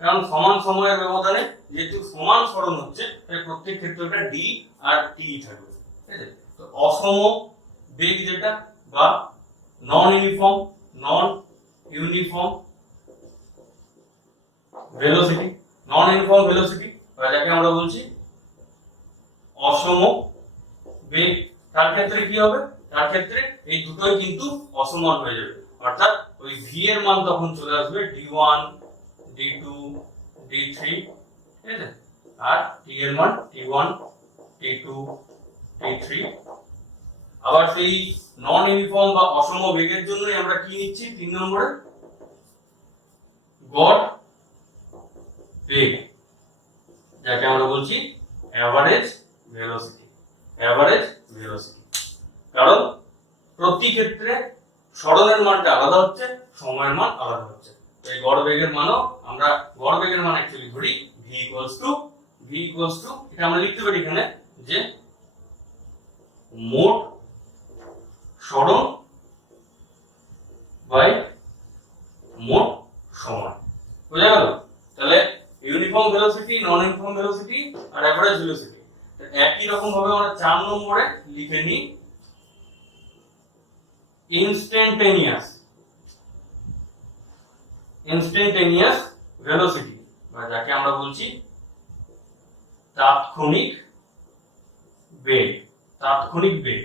কারণ সমান সময়ের ব্যবধানে যেহেতু সমান সরণ হচ্ছে তাই প্রত্যেক ক্ষেত্রে এটা d আর t থাকবে, ঠিক আছে। তো অসম বেগ যেটা বা নন ইউনিফর্ম ভেলোসিটি বা যাকে আমরা বলছি অসম বেগ, তার ক্ষেত্রে কি হবে? তার ক্ষেত্রে এই দুটোই কিন্তু অসমান হয়ে যাবে, অর্থাৎ ওই v এর মান তখন চলে আসবে d1 d2 d3, ঠিক আছে, আর t এর মান t1 t2 t3। আবার সেই নন ইউনিফর্ম বা অসম বেগের জন্যই আমরা কি নিচ্ছি 3 নম্বরে? গড় বেগ, যাকে আমরা বলছি অ্যাভারেজ ভেলোসিটি। কারণ প্রতি ক্ষেত্রে সরণের মানটা আলাদা হচ্ছে, সময়ের মান আলাদা হচ্ছে। এই গড় বেগের মানও আমরা গড় বেগের মান অ্যাকচুয়ালি ধরি v এটা আমরা লিখতে পারি এখানে যে মোট সরণ বাই মোট সময়। বুঝা গেল? তাহলে ইউনিফর্ম ভেলোসিটি, নন ইউনিফর্ম ভেলোসিটি আর এভারেজ ভেলোসিটি একই রকম ভাবে আমরা 4 নম্বরে লিখে নিই ইনস্ট্যান্টেনিয়াস ভেলোসিটি বা যাকে আমরা বলছি তাৎক্ষণিক বেগ। তাৎক্ষণিক বেগ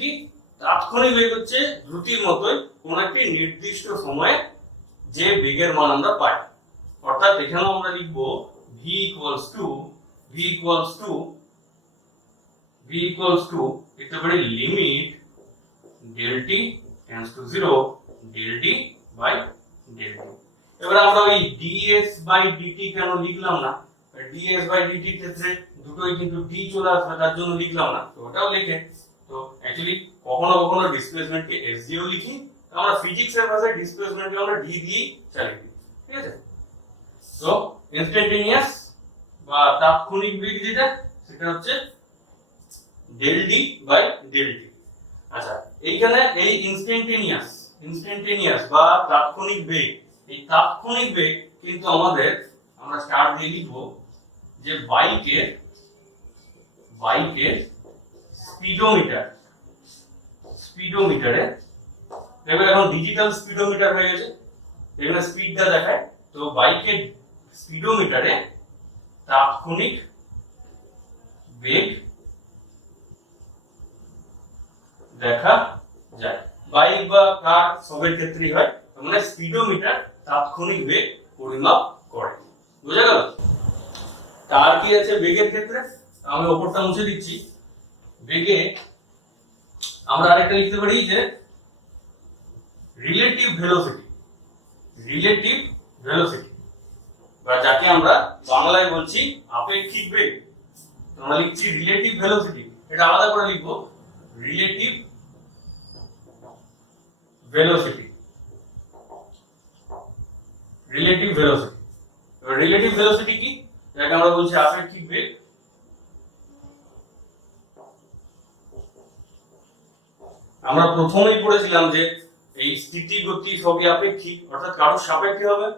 কি? তাৎক্ষণিক বেগ হচ্ছে দ্রুতির মতোই কোন একটি নির্দিষ্ট সময়ে যে বেগের মান আমরা পাই। অর্থাৎ এখানেও আমরা লিখব v লিখতে পারি limit del t tends to 0 del d by del t। এবার আমরা ওই ds/dt কেন লিখলাম না? ds/dt এর ক্ষেত্রে দুটোই কিন্তু d চলে আসবে, তার জন্য লিখলাম না, তো ওটাও লিখে। তো অ্যাকচুয়ালি কখনো কখনো ডিসপ্লেসমেন্টকে s দিয়েও লিখি, আমরা ফিজিক্সের ভাষায় ডিসপ্লেসমেন্টকে আমরা d দিয়েই চালিয়ে দিই, ঠিক আছে। তো ইনস্ট্যান্টেনিয়াস বা তাৎক্ষণিক বেগ যেটা, সেটা হচ্ছে del d by del t। আচ্ছা, এইখানে এই ইনস্ট্যান্টেনিয়াস বা তাৎক্ষণিক বেগ, এই তাৎক্ষণিক বেগ কিন্তু আমরা স্টার দিয়ে লিখব যে বাইকের স্পিডোমিটারে দেখবে এখন ডিজিটাল স্পিডোমিটার হয়ে গেছে, এখানে স্পিডটা দেখায়। তো বাইকের স্পিডোমিটারে তাৎক্ষণিক বেগ দেখা যায়। বাইক বা কার সবের ক্ষেত্রেই হয়, মানে স্পিডোমিটার তাৎক্ষণিক বেগ পরিমাপ করে। বুঝা গেল? তার কি আছে বেগের ক্ষেত্রে? আমি ওপরটা মুছে দিচ্ছি। বেগে আমরা আরেকটা লিখতে পারি যে রিলেটিভ ভেলোসিটি বা যাকে আমরা বাংলায় বলছি আপেক্ষিক বেগ। আমরা লিখছি রিলেটিভ ভেলোসিটি, এটা আলাদা করে লিখবো রিলেটিভ ভেলোসিটি। রিলেটিভ ভেলোসিটি কি? যাকে আমরা বলছি আপেক্ষিক বেগ। আমরা প্রথমেই পড়েছিলাম যে এই স্থিতি গতি সবই আপেক্ষিক, অর্থাৎ কারোর সাপেক্ষে হবে।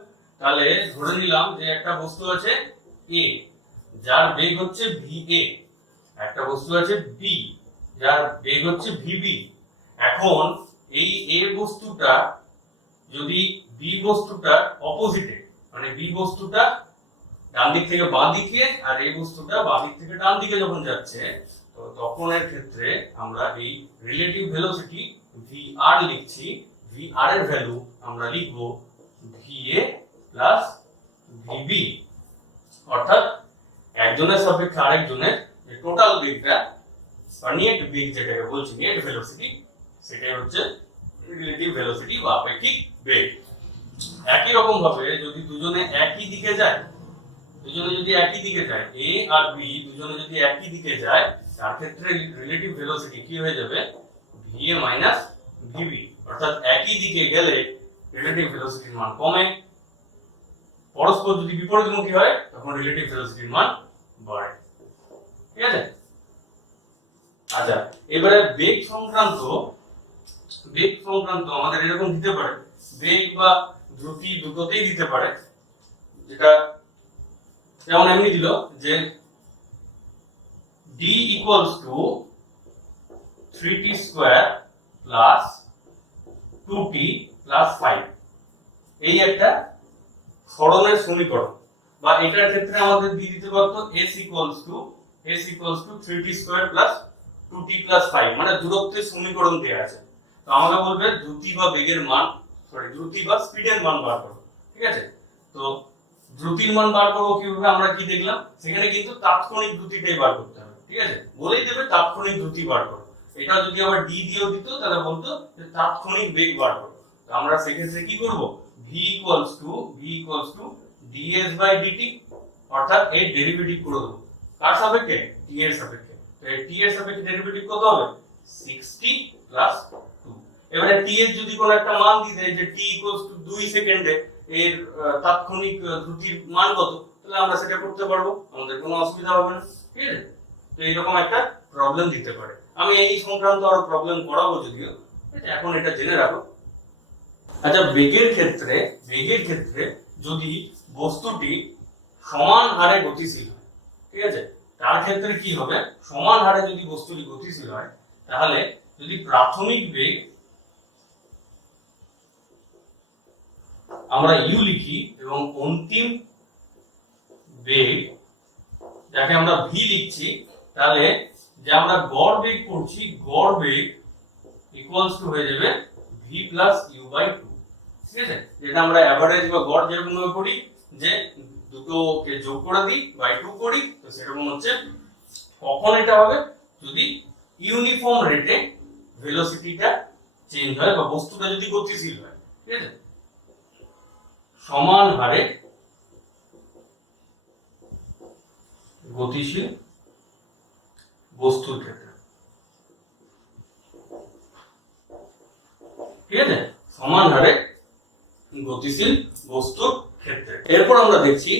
তাহলে ধরে নিলাম যে একটা বস্তু আছে a, যার বেগ হচ্ছে va, একটা বস্তু আছে b, যার বেগ হচ্ছে vb। এখন এই a বস্তুটা যদি b বস্তুটার অপোজিটে, মানে b বস্তুটা ডান দিক থেকে বাঁ দিকে, আর এই বস্তুটা বাঁ দিক থেকে ডান দিকে যখন যাচ্ছে, তো তখন এর ক্ষেত্রে আমরা এই রিলেটিভ ভেলোসিটি vr লিখছি। vr এর ভ্যালু আমরা লিখব va প্লাস vb, অর্থাৎ একজনের সাপেক্ষে আরেকজনের যে টোটাল বেগটা বা নেট বেগ যেটাকে বলছি, নেট ভেলোসিটি, সেটাই হচ্ছে রিলেটিভ ভেলোসিটি বা আপেক্ষিক বেগ। একই রকম ভাবে যদি দুজনে একই দিকে যায়, a আর b দুজনে যদি একই দিকে যায়, তার ক্ষেত্রে রিলেটিভ ভেলোসিটি কি হয়ে যাবে, va মাইনাস vb, অর্থাৎ একই দিকে গেলে রিলেটিভ ভেলোসিটির মান কমে, পরস্পর যদি বিপরীতমুখী হয় তখন রিলেটিভ ভেলোসিটির মান বাড়ে। ঠিক আছে? আচ্ছা, এবারে বেগ সংক্রান্ত আমাদের এরকম দিতে পারে, বেগ বা দ্রুতি দুটোতেই দিতে পারে, যেটা যেমন এমনি দিল যে d equals to 3t square plus 2t plus 5, এই একটা সরণের সমীকরণ, বা এটার ক্ষেত্রে আমাদের দিয়ে দিতে পারতো s equals to 3t square plus 2t plus 5, মানে দূরত্বের সমীকরণ দেয়া আছে। তো আমাকে বলবে দ্রুতি বা বেগের মান, দ্রুতি বা স্পিডের মান বার করো। ঠিক আছে? তো দ্রুতির মান বার করবো কিভাবে, আমরা কি দেখলাম, সেখানে কিন্তু তাৎক্ষণিক দ্রুতিটাই বার করতে হবে। ঠিক আছে? বলেই দেবে তাৎক্ষণিক দ্রুতি বার করো। এটা যদি আবার ডি দিয়েও দিত তাহলে বলতো যে তাৎক্ষণিক বেগ বার করো। তো আমরা সেক্ষেত্রে কি করব, v equals to ds by dt, অর্থাৎ এর ডেরিভেটিভ করে দেব কার সাপেক্ষে, t এর সাপেক্ষে। তো এই t এর সাপেক্ষে ডেরিভেটিভ কত হবে, 60 প্লাস 2। এবারে t এর যদি কোনো একটা মান দিয়ে দেয় যে t equals to 2 সেকেন্ডে এর তাৎক্ষণিক দ্রুতির মান কত, তাহলে আমরা সেটা করতে পারবো, আমাদের কোনো অসুবিধা হবে না। ঠিক আছে? তো এইরকম একটা প্রবলেম দিতে পারে। আমি এই সংক্রান্ত আরো প্রবলেম করাবো যদিও, এখন এটা জেনে রাখো। আচ্ছা, বেগের ক্ষেত্রে যদি বস্তুটি সমান হারে গতিশীল হয়, ঠিক আছে, তার ক্ষেত্রে কি হবে, সমান হারে যদি বস্তুটি গতিশীল হয়, তাহলে যদি প্রাথমিক বেগ আমরা u লিখি এবং অন্তিম বেগ যাকে আমরা v লিখছি, তাহলে যে আমরা গড় বেগ করছি, গড় বেগ ইকুয়ালস টু হয়ে যাবে v প্লাস u বাই 2। ঠিক আছে? যেটা আমরা এভারেজ বা গড় যেরকম ভাবে করি, যে দুটোকে যোগ করে দিই বাই 2 করি, তো সেরকম হচ্ছে। কখন এটা হবে, যদি ইউনিফর্ম রেটে ভেলোসিটিটা চেঞ্জ হয় বা বস্তুটা যদি গতিশীল হয়। ঠিক আছে? সমান হারে গতিশীল বস্তুর ক্ষেত্রে। ঠিক আছে? সমান হারে গতিশীল বস্তুর ক্ষেত্রে। এরপর আমরা দেখছি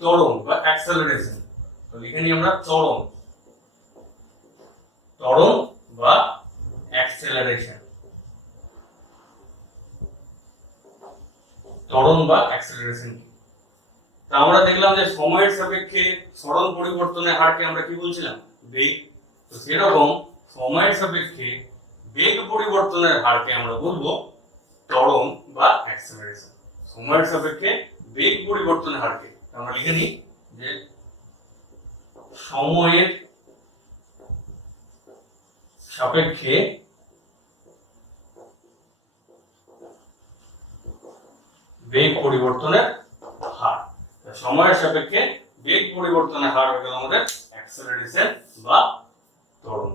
ত্বরণ বা অ্যাক্সেলারেশন। তো লিখে নিই আমরা ত্বরণ বা অ্যাক্সেলারেশন। ত্বরণ বা অ্যাক্সেলারেশন কি? তা আমরা দেখলাম যে সময়ের সাপেক্ষে সরণ পরিবর্তনের হারকে আমরা কি বলছিলাম, বেগ। তো সেরকম সময়ের সাপেক্ষে বেগ পরিবর্তনের হারকে আমরা বলবো ত্বরণ বা অ্যাক্সেলারেশন। সময়ের সাপেক্ষে বেগ পরিবর্তনের হারকে আমরা লিখে নিই যে সময়ের সাপেক্ষে বেগ পরিবর্তনের হার। সময়ের সাপেক্ষে বেগ পরিবর্তনের হার হয়ে গেল আমাদের অ্যাক্সেলারেশন বা ত্বরণ।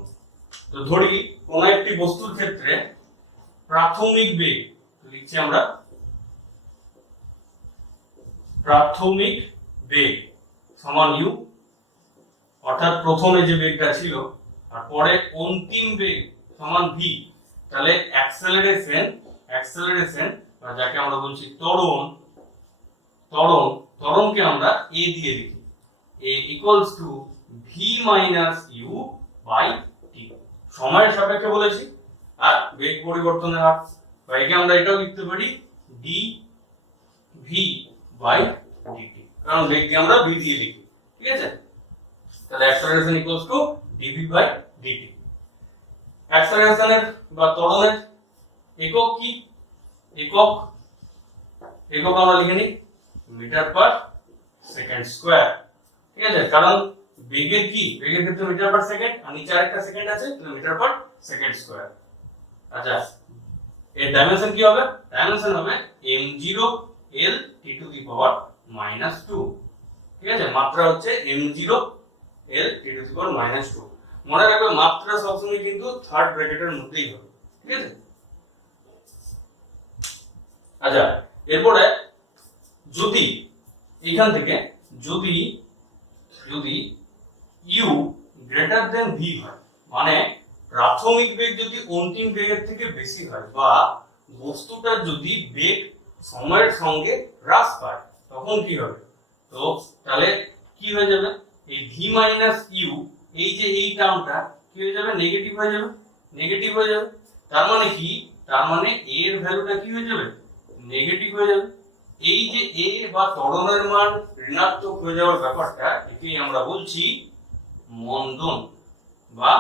তো ধরি কোন একটি বস্তুর ক্ষেত্রে প্রাথমিক বেগ লিখছি আমরা, প্রাথমিক বেগ সমান u, অর্থাৎ প্রথমে যে বেগটা ছিল, আর পরে অন্তিম বেগ সমান v। তাহলে অ্যাক্সেলারেশন বা যাকে আমরা বলছি ত্বরণকে আমরা a দিয়ে লিখি, a equals to v minus u by t। সময়ের সাপেক্ষে বলেছি আর বেগ পরিবর্তনের হার, বা একে আমরা এটাও লিখতে পারি dv by dt, কারণ বেগকে আমরা v দিয়ে লিখি। ঠিক আছে? তাহলে acceleration equals to dv by dt। অ্যাক্সেলারেশনের বা ত্বরণের একক কি, একক আমরা লিখে নিই মিটার পার সেকেন্ড স্কয়ার। ঠিক আছে, কারণ বেগের কি, বেগের ক্ষেত্রে মিটার পার সেকেন্ড আর নিচে আরেকটা সেকেন্ড আছে, তাহলে মিটার পার সেকেন্ড স্কয়ার। আচ্ছা, এর ডাইমেনশন কি হবে? ডাইমেনশন হবে m0 l t to the power -2। ঠিক আছে, মাত্রা হচ্ছে m0 l t to the power -2। মনে রাখবে মাত্রা সবসময় কিন্তু থার্ড ব্র্যাকেটের মধ্যেই হবে। ঠিক আছে, আচ্ছা এরপরে যদি এখান থেকে যদি যদি u গ্রেটার দেন v হয়, মানে প্রাথমিক বেগ যদি অন্তিম বেগের থেকে বেশি হয় বা বস্তুটার যদি বেগ সময়ের সঙ্গে হ্রাস পায়, তখন কি হবে? তো তাহলে কি হয়ে যাবে? এই v মাইনাস ইউ, এই যে এই টার্মটা কি হয়ে যাবে? নেগেটিভ হয়ে যাবে, নেগেটিভ হয়ে যাবে। তার মানে কি? তার মানে a এর ভ্যালুটা কি হয়ে যাবে? নেগেটিভ হয়ে যাবে। এই যে a বা ত্বরণের মান ঋণাত্মক হয়ে যাওয়ার ব্যাপারটা, একেই আমরা বলছি মন্দন বা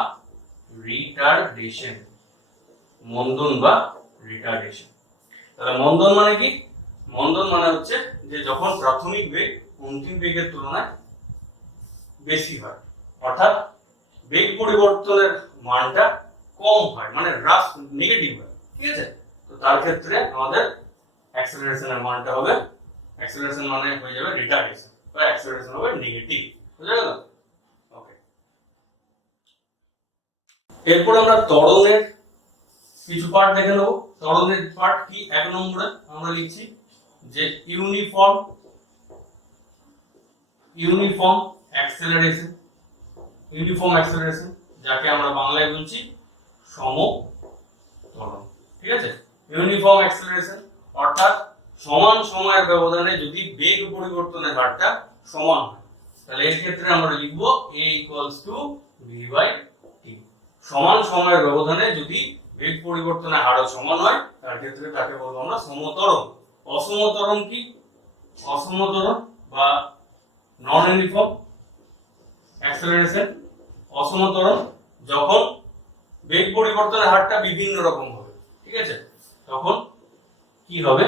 রিটারডেশন। মন্দন বা রিটারডেশন। তাহলে মন্দন মানে কি? মন্দন মানে হচ্ছে যে যখন প্রাথমিক বেগ অন্তিম বেগের তুলনায় বেশি হয়, অর্থাৎ বেগ পরিবর্তনের মানটা কম হয়, মানে হ্রাস, নেগেটিভ হয়। ঠিক আছে, তো তার ক্ষেত্রে আমাদের অ্যাক্সেলারেশনের মানটা হবে, অ্যাক্সেলারেশন মানে হয়ে যাবে রিটারডেশন, বা অ্যাক্সেলারেশন হবে নেগেটিভ। বুঝা গেল? ওকে, এরপর আমরা ত্বরণের কিছু পার্ট দেখে নেব। ত্বরণের পার্ট কি? 1 নম্বরে আমরা লিখছি যে ইউনিফর্ম অ্যাক্সেলারেশন। ইউনিফর্ম অ্যাক্সেলারেশন, যাকে আমরা বাংলায় বলছি সম ত্বরণ। ঠিক আছে, ইউনিফর্ম অ্যাক্সেলারেশন অর্থাৎ সমান সময়ের ব্যবধানে যদি বেগ পরিবর্তনের হারটা সমান হয়, তাহলে এর ক্ষেত্রে আমরা লিখব a = v/t। সমান সময়ের ব্যবধানে যদি বেগ পরিবর্তনের হারও সমান হয়, তার ক্ষেত্রে তাকে বলবো আমরা সমত্বরণ। অসমত্বরণ কি? অসমত্বরণ বা নন ইউনিফর্ম অ্যাক্সেলারেশন, অসমত্বরণ যখন বেগ পরিবর্তনের হারটা বিভিন্ন রকম হবে। ঠিক আছে, তখন কি হবে?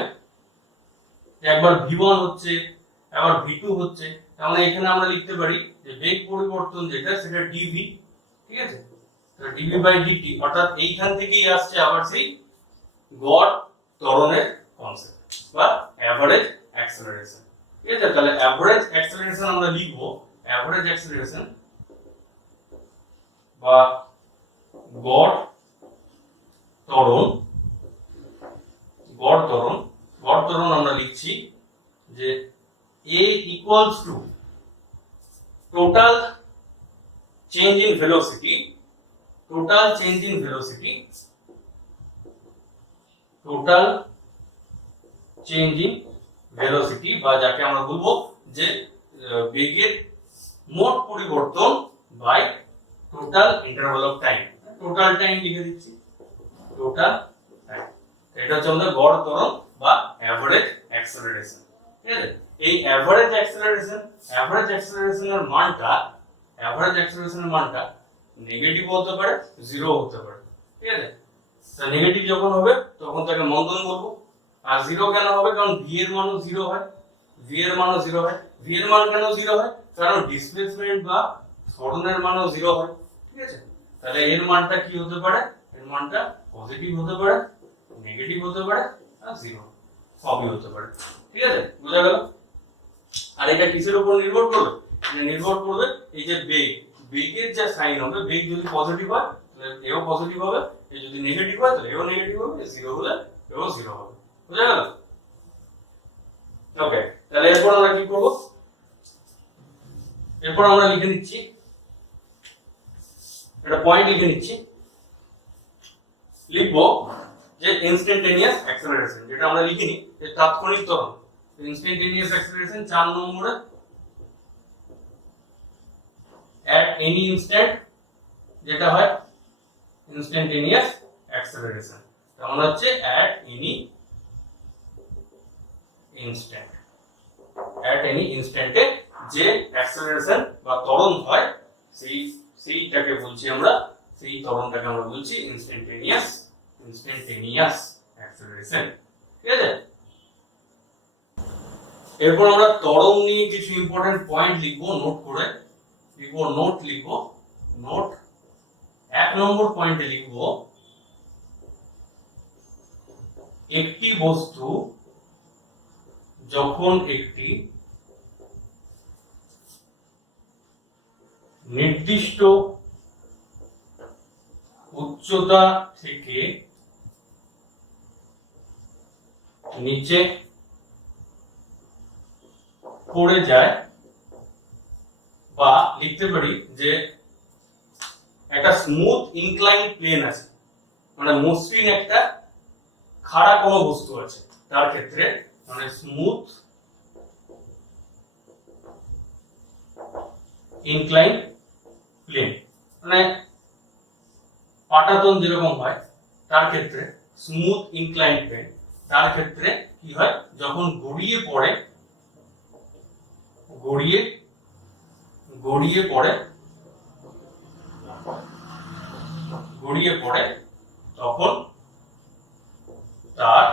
একবার v1 হচ্ছে, আবার v2 হচ্ছে। তার মানে এখানে আমরা লিখতে পারি যে বেগ পরিবর্তন যেটা, সেটা dv। ঠিক আছে, তো dv/dt, অর্থাৎ এইখান থেকেই আসছে আবার সেই গড় ত্বরণের কনসেপ্ট বা এভারেজ অ্যাক্সেলারেশন। ঠিক আছে, তাহলে এভারেজ অ্যাক্সেলারেশন আমরা লিখব, এভারেজ অ্যাক্সেলারেশন বা গড় ত্বরণ। গড় ত্বরণ, গড় ত্বরণ আমরা লিখছি যে a = total change in velocity, total change in velocity, total change in velocity, বা যাকে আমরা বলবো যে বেগের মোট পরিবর্তন by total interval of time. Total time লিখে দিচ্ছি, টোটাল টাইম। এটা হচ্ছে আমাদের গড় ত্বরণ বা এভারেজ অ্যাক্সেলারেশন। ঠিক আছে, এই এভারেজ অ্যাক্সেলারেশনের মানটা, এভারেজ অ্যাক্সেলারেশনের মানটা নেগেটিভ হতে পারে, জিরো হতে পারে। ঠিক আছে, তো নেগেটিভ যখন হবে তখন তাকে মন্দন বলবো। আর জিরো কেন হবে? কারণ v এর মানও জিরো হয়, v এর মানও জিরো হয়। v এর মান কেন জিরো হয়? কারণ ডিসপ্লেসমেন্ট বা ত্বরণের মানও জিরো হয়। ঠিক আছে, তাহলে এর মানটা কি হতে পারে? এর মানটা পজিটিভ হতে পারে, নেগেটিভ হতে পারে, আর জিরো, সবই হতে পারে। ঠিক আছে, বোঝা গেল? আর এটা কিসের উপর নির্ভর করবে? এটা নির্ভর করবে এই যে বেগ, বেগের যে সাইন হবে, বেগ যদি পজিটিভ হয় তাহলে এও পজিটিভ হবে, এই যদি নেগেটিভ হয় তাহলে এও নেগেটিভ হবে, জিরো হলে এও জিরো হবে। বুঝা গেল? ওকে, তাহলে এরপর আমরা কি করব? এরপর আমরা লিখে নিচ্ছি, একটা পয়েন্ট লিখে নিচ্ছি, লিখবো যে ইনস্ট্যান্টেনিয়াস অ্যাক্সেলারেশন, যেটা আমরা লিখিনি যে তাৎক্ষণিক ত্বরণ। ইনস্ট্যান্টেনিয়াস অ্যাক্সেলারেশন 4 নম্বরে, at any instant যেটা হয় ইনস্ট্যান্টেনিয়াস অ্যাক্সেলারেশন। তাহলে হচ্ছে at any instant, at any instant এ যে অ্যাক্সেলারেশন বা ত্বরণ হয়, সেইটাকে বলছি আমরা, সেই ত্বরণটাকে আমরা বলছি ইনস্ট্যান্টেনিয়াস অ্যাক্সেলারেশন। ঠিক আছে, এরপর আমরা ত্বরণ নিয়ে কিছু ইম্পর্টেন্ট পয়েন্ট লিখবো, নোট করে লিখবো, নোট 1 নম্বর পয়েন্টে লিখবো, একটি বস্তু যখন একটি নির্দিষ্ট উচ্চতা থেকে নিচে পড়ে যায়, বা লিখতে পারি যে একটা স্মুথ ইনক্লাইন প্লেন আছে, মানে মসৃণ একটা খাড়া কোনো বস্তু আছে, তার ক্ষেত্রে মানে স্মুথ ইনক্লাইন প্লেন, মানে পাটাতন যেরকম হয় তার ক্ষেত্রে স্মুথ ইনক্লাইন প্লেন, তার ক্ষেত্রে কি হয়, যখন গড়িয়ে পড়ে তখন তার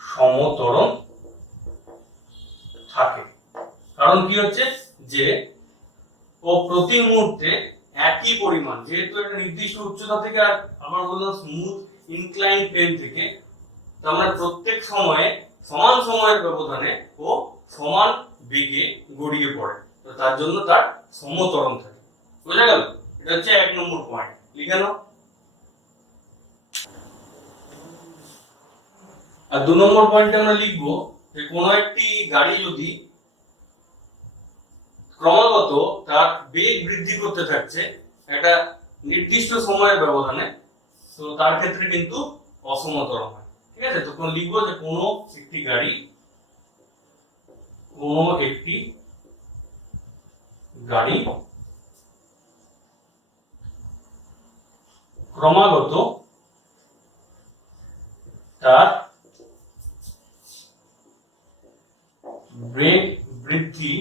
সমত্বরণ থাকে। কারণ কি হচ্ছে যে ও প্রতি মুহূর্তে একই পরিমাণ, যেহেতু একটা নির্দিষ্ট উচ্চতা থেকে, আর আবার বললাম স্মুথ ইনক্লাইন প্লেন থেকে, তার মানে প্রত্যেক সময়ে সমান সময়ের ব্যবধানে ও সমান বেগে গড়িয়ে পড়ে, তো তার জন্য তার সমত্বরণ থাকে। বোঝা গেল? এটা হচ্ছে 1 নম্বর পয়েন্ট, লিখে নাও। আর 2 নম্বর পয়েন্টে আমরা লিখবো যে কোনো একটি গাড়ি যদি ক্রমাগত তার বেগ বৃদ্ধি করতে থাকছে একটা নির্দিষ্ট সময়ের ব্যবধানে, তো তার ক্ষেত্রে কিন্তু অসমতরণ হয়। ঠিক আছে, তখন লিখবো যে কোনো একটি গাড়ি ক্রমাগত তার বেগ বৃদ্ধি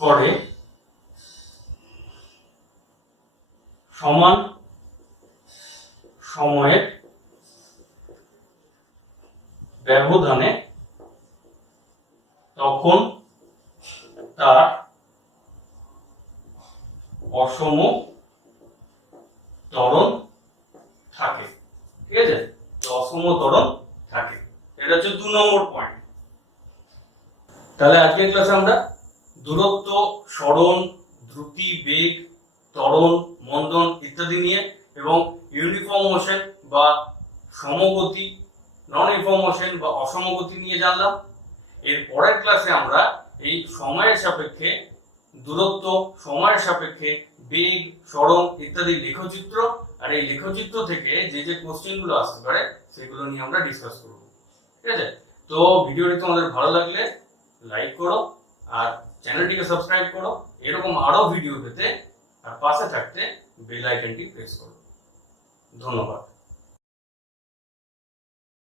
করে সমান সময়ের ব্যবধানে, তখন তার অসম ত্বরণ থাকে। ঠিক আছে, তো অসম ত্বরণ থাকে, এটা হচ্ছে 2 নম্বর পয়েন্ট। তাহলে আজকের ক্লাসে আমরা দূরত্ব, সরণ, দ্রুতি, বেগ, ত্বরণ, মন্দন ইত্যাদি নিয়ে এবং ইউনিফর্ম মোশন বা সমগতি, নন ইউনিফর্ম মোশন বা অসমগতি নিয়ে জানলাম। এর পরের ক্লাসে আমরা এই সময়ের সাপেক্ষে দূরত্ব, সময়ের সাপেক্ষে বেগ, সরণ ইত্যাদি লেখচিত্র, আর এই লেখচিত্র থেকে যে যে কোশ্চেন গুলো আসতে পারে সেগুলো নিয়ে আমরা ডিসকাস করব। ঠিক আছে, তো ভিডিওটি তোমাদের ভালো লাগলে লাইক করো আর চ্যানেলটিকে সাবস্ক্রাইব করো এরকম আরো ভিডিও পেতে, আর পাশে থাকতে বেল আইকনটি প্রেস করো। ধন্যবাদ।